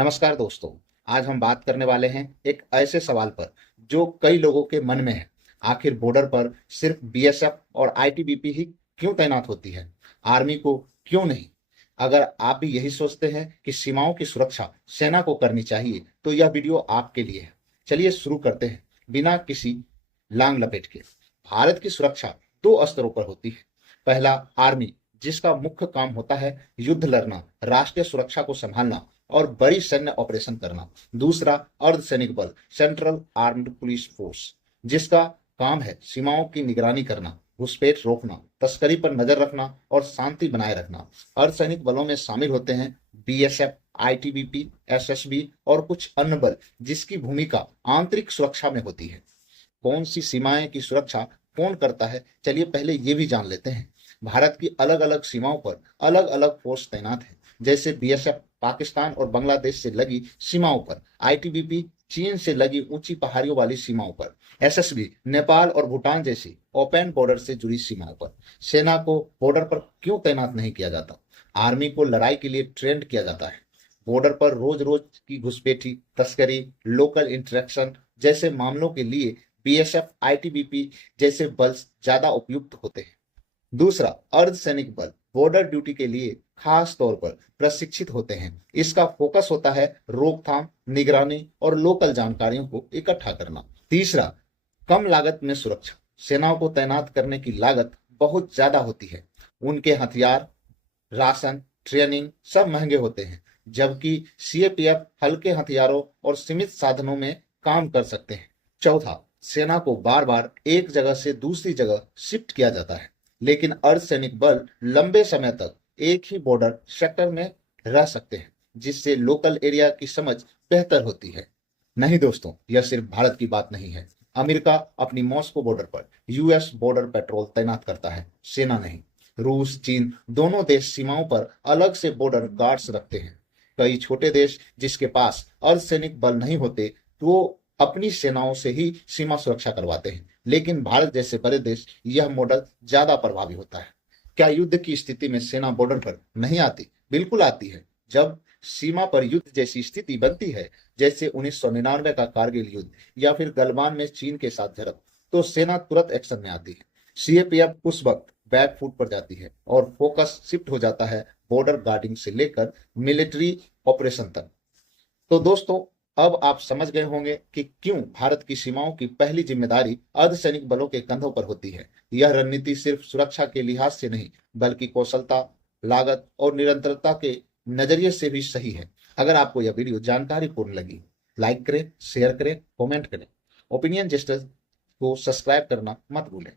नमस्कार दोस्तों। आज हम बात करने वाले हैं एक ऐसे सवाल पर जो कई लोगों के मन में है। आखिर बॉर्डर पर सिर्फ बीएसएफ और आईटीबीपी ही क्यों तैनात होती है, आर्मी को क्यों नहीं? अगर आप भी यही सोचते हैं कि सीमाओं की सुरक्षा सेना को करनी चाहिए तो यह वीडियो आपके लिए है। चलिए शुरू करते हैं बिना किसी लांग लपेट के। भारत की सुरक्षा दो स्तरों पर होती है। पहला, आर्मी, जिसका मुख्य काम होता है युद्ध लड़ना, राष्ट्रीय सुरक्षा को संभालना और बड़ी सैन्य ऑपरेशन करना। दूसरा, अर्धसैनिक बल, सेंट्रल आर्म्ड पुलिस फोर्स, जिसका काम है सीमाओं की निगरानी करना, घुसपैठ रोकना, तस्करी पर नजर रखना और शांति बनाए रखना। अर्धसैनिक बलों में शामिल होते हैं बीएसएफ, आईटीबीपी, एसएसबी और कुछ अन्य बल जिसकी भूमिका आंतरिक सुरक्षा में होती है। कौन सी सीमाएं की सुरक्षा कौन करता है, चलिए पहले ये भी जान लेते हैं। भारत की अलग अलग सीमाओं पर अलग अलग फोर्स तैनात है। जैसे बीएसएफ पाकिस्तान और बांग्लादेश से लगी सीमाओं पर, आईटीबीपी चीन से लगी ऊंची पहाड़ियों वाली सीमाओं पर, एसएसबी नेपाल और भूटान जैसी ओपन बॉर्डर से जुड़ी सीमाओं पर। सेना को बॉर्डर पर क्यों तैनात नहीं किया जाता? आर्मी को लड़ाई के लिए ट्रेंड किया जाता है। बॉर्डर पर रोज रोज की घुसपैठी, तस्करी, लोकल इंटरेक्शन जैसे मामलों के लिए बीएसएफ, आईटीबीपी जैसे बल ज्यादा उपयुक्त होते हैं। दूसरा, अर्धसैनिक बल बॉर्डर ड्यूटी के लिए खास तौर पर प्रशिक्षित होते हैं। इसका फोकस होता है रोकथाम, निगरानी और लोकल जानकारियों को इकट्ठा करना। तीसरा, कम लागत में सुरक्षा। सेनाओं को तैनात करने की लागत बहुत ज्यादा होती है। उनके हथियार, राशन, ट्रेनिंग सब महंगे होते हैं, जबकि सीएपीएफ हल्के हथियारों और सीमित साधनों में काम कर सकते हैं। चौथा, सेना को बार बार एक जगह से दूसरी जगह शिफ्ट किया जाता है, लेकिन अर्धसैनिक बल लंबे समय तक एक ही बॉर्डर सेक्टर में रह सकते हैं, जिससे लोकल एरिया की समझ बेहतर होती है। नहीं दोस्तों, यह सिर्फ भारत की बात नहीं है। अमेरिका अपनी मॉस्को बॉर्डर पर यूएस बॉर्डर पेट्रोल तैनात करता है, सेना नहीं। रूस, चीन दोनों देश सीमाओं पर अलग से बॉर्डर गार्ड्स रखते हैं। कई छोटे देश जिसके पास अर्धसैनिक बल नहीं होते, वो अपनी सेनाओं से ही सीमा सुरक्षा करवाते हैं। लेकिन भारत जैसे बड़े देश यह मॉडल ज्यादा प्रभावी होता है। क्या युद्ध की स्थिति में सेना बॉर्डर पर नहीं आती? बिल्कुल आती है। जब सीमा पर युद्ध जैसी स्थिति बनती है, जैसे 1999 का कारगिल युद्ध या फिर गलवान में चीन के साथ झड़प, तो सेना तुरंत एक्शन में आती है। सीएपीएफ उस वक्त बैक फुट पर जाती है और फोकस शिफ्ट हो जाता है बॉर्डर गार्डिंग से लेकर मिलिट्री ऑपरेशन तक। तो दोस्तों, अब आप समझ गए होंगे कि क्यों भारत की सीमाओं की पहली जिम्मेदारी अर्धसैनिक बलों के कंधों पर होती है। यह रणनीति सिर्फ सुरक्षा के लिहाज से नहीं, बल्कि कौशलता, लागत और निरंतरता के नजरिए से भी सही है। अगर आपको यह वीडियो जानकारीपूर्ण लगी, लाइक करें, शेयर करें, कमेंट करें। ओपिनियन जस्टिस को सब्सक्राइब करना मत भूलें।